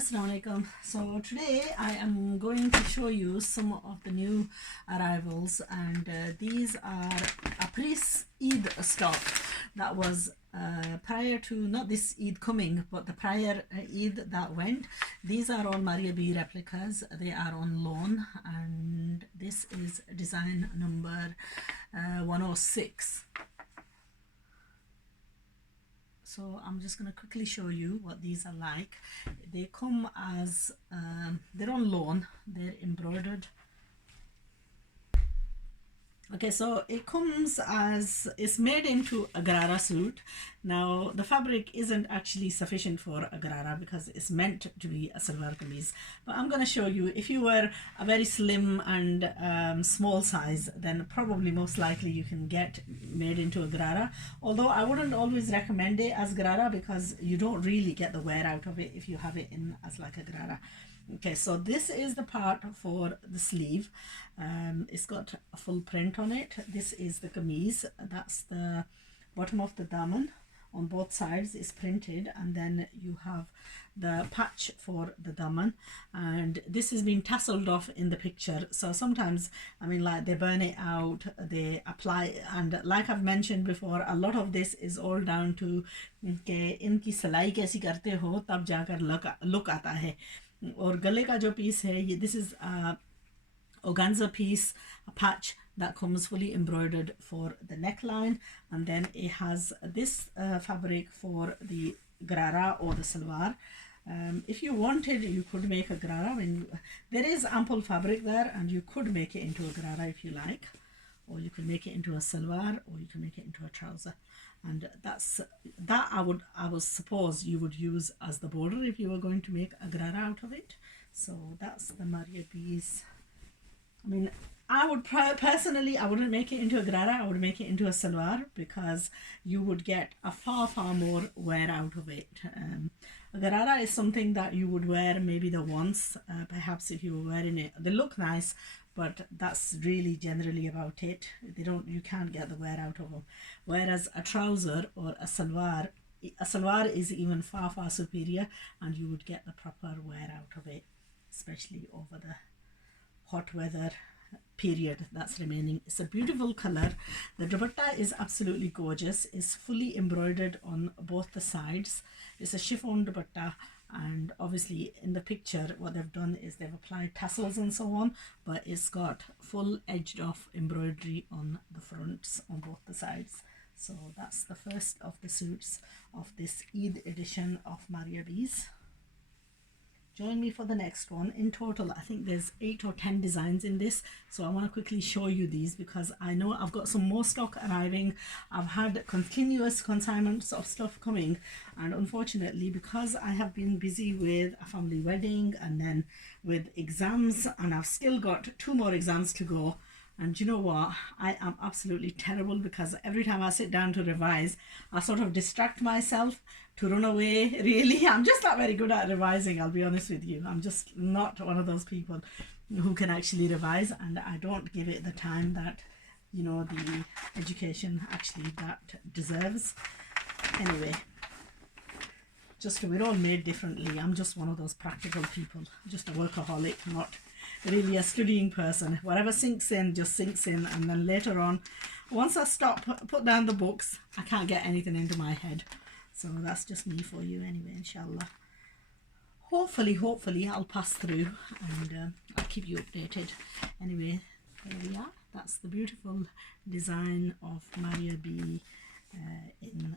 Assalamu alaikum. So today I am going to show you some of the new arrivals, and these are a pre-Eid stock that was prior to, not this Eid coming, but the prior Eid that went. These are all Maria B replicas. They are on loan, and this is design number 106. So I'm just going to quickly show you what these are like. They come as, they're on loan, they're embroidered. Okay, so it comes as, it's made into a Garara suit. Now the fabric isn't actually sufficient for a Garara because it's meant to be a salwar kameez. But I'm going to show you, if you were a very slim and small size, then probably most likely you can get made into a Garara. Although I wouldn't always recommend it as Garara because you don't really get the wear out of it if you have it in as like a Garara. Okay, so this is the part for the sleeve. It's got a full print on it. This is the kameez. That's the bottom of the daman. On both sides is printed, and then you have the patch for the daman, and this is being tasseled off in the picture. So sometimes, I mean, like, they burn it out, they apply, and like I've mentioned before, a lot of this is all down to कि इनकी सिलाई कैसी करते हो तब जाकर look आता है. और गले का जो पीस है ये, this is a organza piece, a patch that comes fully embroidered for the neckline, and then it has this fabric for the garara or the salwar. If you wanted, you could make a garara. I mean, there is ample fabric there, and you could make it into a garara if you like, or you could make it into a salwar, or you can make it into a trouser. And that I would suppose you would use as the border if you were going to make a garara out of it. So that's the Maria piece. I mean, I would personally, I wouldn't make it into a garara. I would make it into a salwar because you would get a far more wear out of it. A garara is something that you would wear maybe the once, perhaps if you were wearing it. They look nice, but that's really generally about it. You can't get the wear out of them. Whereas a trouser or a salwar is even far superior, and you would get the proper wear out of it, especially over the hot weather period that's remaining. It's a beautiful color. The dupatta is absolutely gorgeous. It's fully embroidered on both the sides. It's a chiffon dupatta, and obviously in the picture what they've done is they've applied tassels and so on, but it's got full edged off embroidery on the fronts on both the sides. So that's the first of the suits of this Eid edition of Maria B's. Join me for the next one. In total, I think there's 8 or 10 designs in this, so I want to quickly show you these because I know I've got some more stock arriving. I've had continuous consignments of stuff coming, and unfortunately, because I have been busy with a family wedding and then with exams, and I've still got 2 more exams to go. And you know what? I am absolutely terrible because every time I sit down to revise, I sort of distract myself to run away, really. I'm just not very good at revising, I'll be honest with you. I'm just not one of those people who can actually revise, and I don't give it the time that, you know, the education actually that deserves. Anyway, we're all made differently. I'm just one of those practical people, just a workaholic, not really a studying person. Whatever sinks in just sinks in, and then later on, once I put down the books, I can't get anything into my head. So that's just me for you anyway, inshallah. Hopefully I'll pass through, and I'll keep you updated. Anyway, there we are. That's the beautiful design of Maria B in